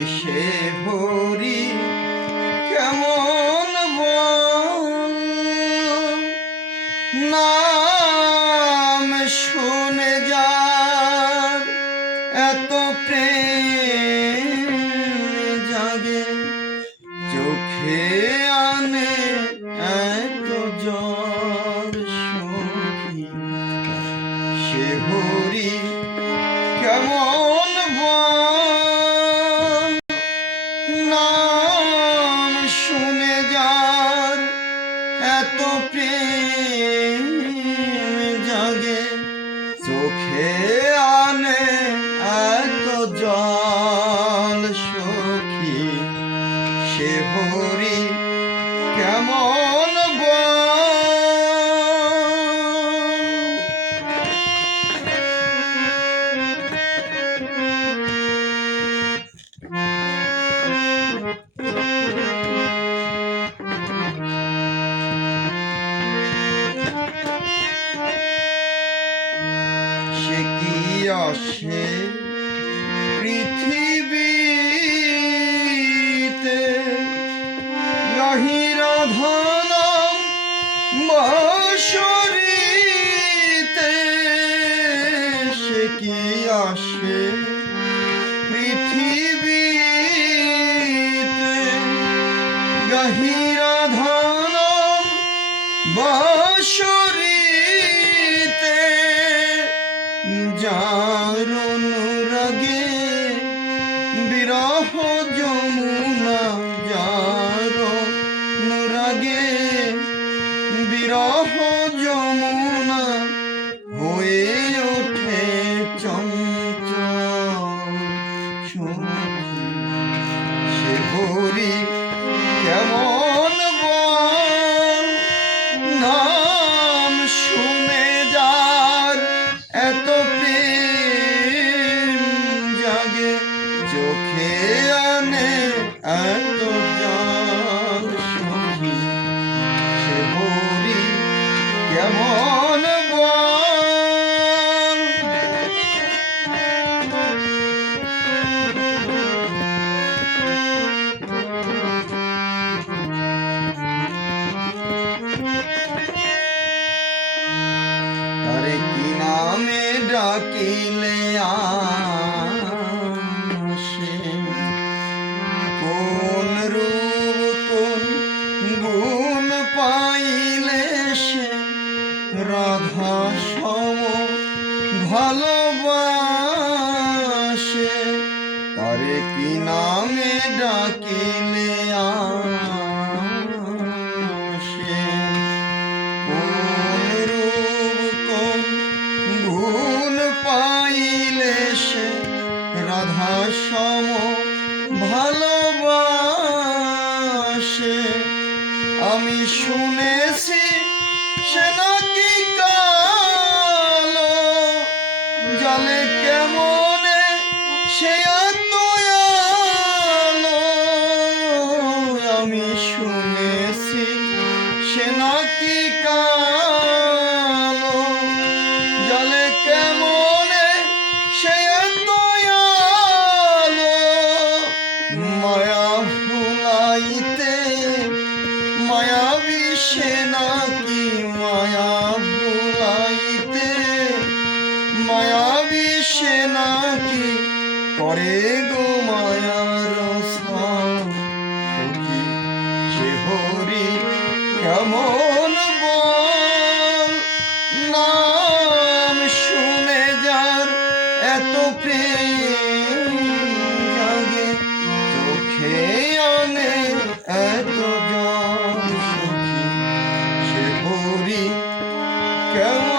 সে হরি কেমন বল নাম শুনে যার এত প্রেম জাগে চোখে আনে এত জল সখী সে হরি কেমন বল নাম শুনে যার এত প্রেম জাগে চোখে আনে এত জল সখী সে হরি কেমন বল সে কি আসে পৃথিবীতে গাহিরাধন বাঁশরীতে সে কি আসে পৃথিবীতে গাহিরাধন বাঁশরীতে যার অনুরাগে বিরহ যমুনা যার অনুরাগে বিরহ যমুনা হয়ে ওঠে চঞ্চল সখী সে হরি কেমন বল নাম শুনে যার এত প্রেম জাগে চোখে আনে এত জল সখী সে হরি কেমন বল তারে কি নামে ডাকিলে আসে কোন রূপ কোন গুণ পাইলে সে রাধা সম ভালোবাসে তারে কি নামে ডাকিলে আসে কোন রূপ কোন গুণ পাইলে সে রাধা সম ভালোবাসে আমি শুনেছি সে নাকি কালো জলে কেমনে সে এত আলো আমি শুনেছি সে নাকি কালো জলে কেমনে সে এত আলো মায়া ভুলাইতে মায়াবী সে নাকি মায়া ভুলাইতে মায়াবী সে নাকি করে গো মায়ার সখী সে হরি কেমন বল নাম শুনে যার এত প্রেম জাগে চোখে আনে এত জল সখী সে হরি কেমন